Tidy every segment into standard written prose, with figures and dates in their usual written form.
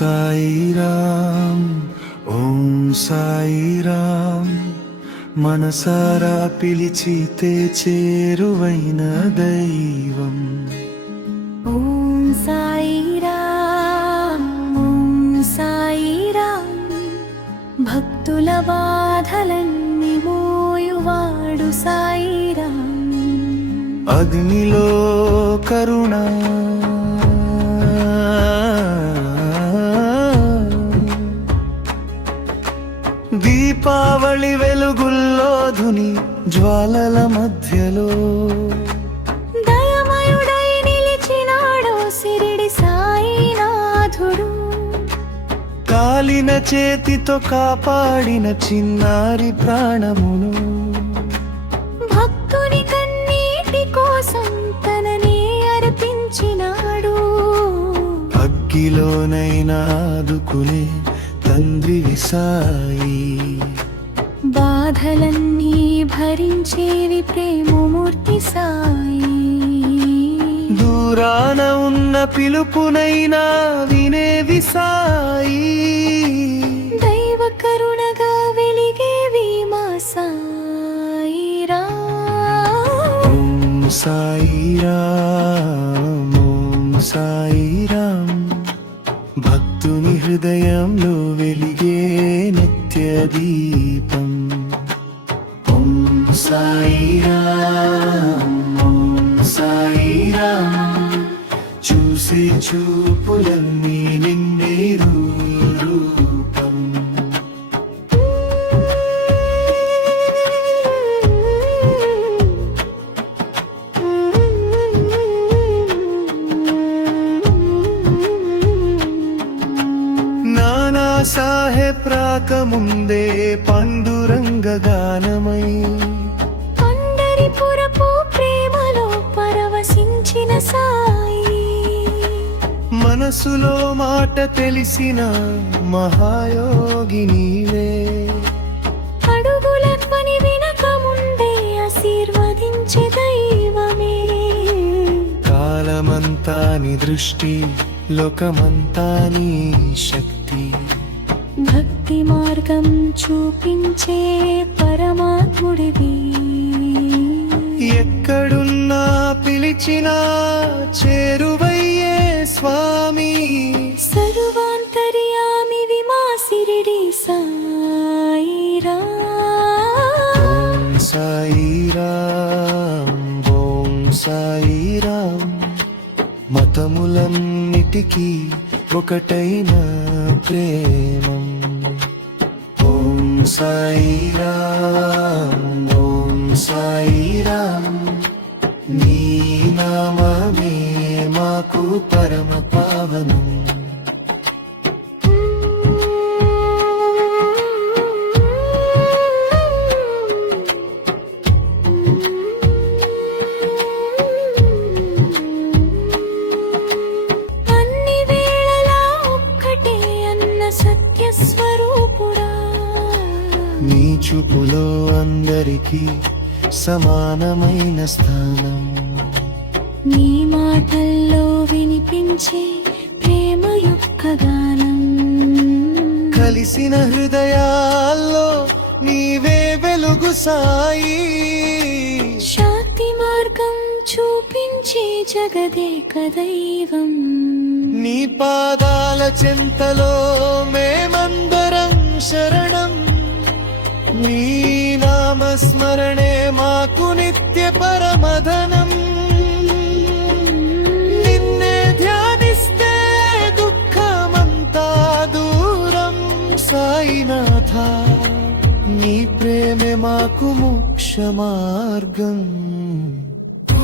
సాయిరామ్ ఓం సాయిరామ్ మనసారా పిలిచితే చేరువైన దైవం. ఓం సాయిరామ్ ఓం సాయిరామ్ భక్తుల బాధలన్నీ మోయువాడు సాయిరామ్. అగ్నిలో కరుణ దీపావళి వెలుగుల్లో ధుని జ్వాలల మధ్యలో దయమయుడై నిలిచినాడు సిరిడి సాయినాథుడు. కాలిన చేతితో కాపాడిన చిన్నారి ప్రాణమును భక్తుని కన్నీటి కోసం తననే అర్పించినాడు. అగ్గిలోనైనా ఆదుకునే తండ్రి సాయి. బాధలన్నీ భరించేవి ప్రేమమూర్తి సాయి. దూరాన ఉన్న పిలుపునైనా వినేవి సాయి. దైవ కరుణగా వెలిగేవి మా సాయిరామ్. ఓం సాయిరామ్ ఓం సాయిరామ్ భక్తుని హృదయంలో వెలిగే నిత్య దీపం. ఓం సాయిరామ్ ఓం సాయిరామ్ చూసే చూపులన్నీ నిన్నే రూపం. నానా సాహెబ్ రాకముందే పాండురంగ గానమై పండరిపురపు ప్రేమలో పరవశించిన సాయి. మనసులో మాట తెలిసిన మహాయోగి నీవే. అడుగుల పని వినకముందే ఆశీర్వదించే దైవమే. కాలమంతా నీ దృష్టి లోకమంతా నీ శక్తి. భక్తి మార్గం చూపించే పరమాత్ముడివి. ఎక్కడున్నా పిలిచినా చేరువయ్యే స్వామి. సర్వాంతర్యామివి మా సిరిడి సాయిరామ్. ఓం సాయిరామ్ ఓం సాయిరామ్ మతములన్నిటికీ ఒకటైన ప్రేమం. ఓం సాయిరామ్ ఓం సాయిరామ్ నీ నామమే మాకు పరమ పావనం. అన్ని వేళలా ఒక్కటే అన్న సత్య స్వరూపుడా. నీ చూపులో అందరికీ సమానమైన స్థానం. నీ మాటల్లో వినిపించే ప్రేమ యొక్క గానం. కలిసిన హృదయాల్లో నీవే వెలుగు సాయి. శాంతి మార్గం చూపించే జగదేక దైవం. నీ పాదాల చెంతలో మేమందరం శరణం. నీ నామస్మరణే మాకు నిత్య పరమధనం. నిన్నే ధ్యానిస్తే దుఃఖమంతా దూరం సాయినాథ. నీ ప్రేమే మాకు మోక్ష మార్గం.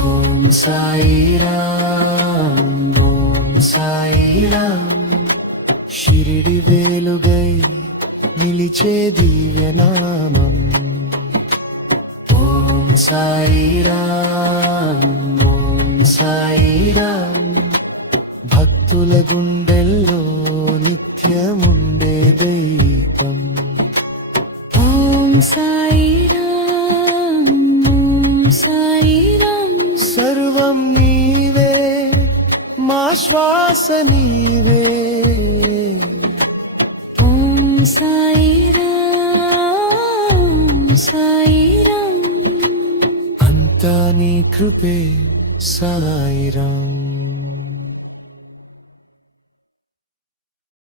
ఓం సాయిరామ్ ఓం సాయిరామ్ షిరిడి వేలుగై నిలిచే దివ్యనామం. ఓం సాయిరామ్ ఓం సాయిరామ్ భక్తుల గుండెల్లో నిత్యముండే దైవం. ఓం సాయిరామ్ ఓం సాయిరామ్ సర్వం నీవే మా శ్వాస నీవే. సాయిరాం సాయిరాం అంతా నీ కృపే సాయిరాం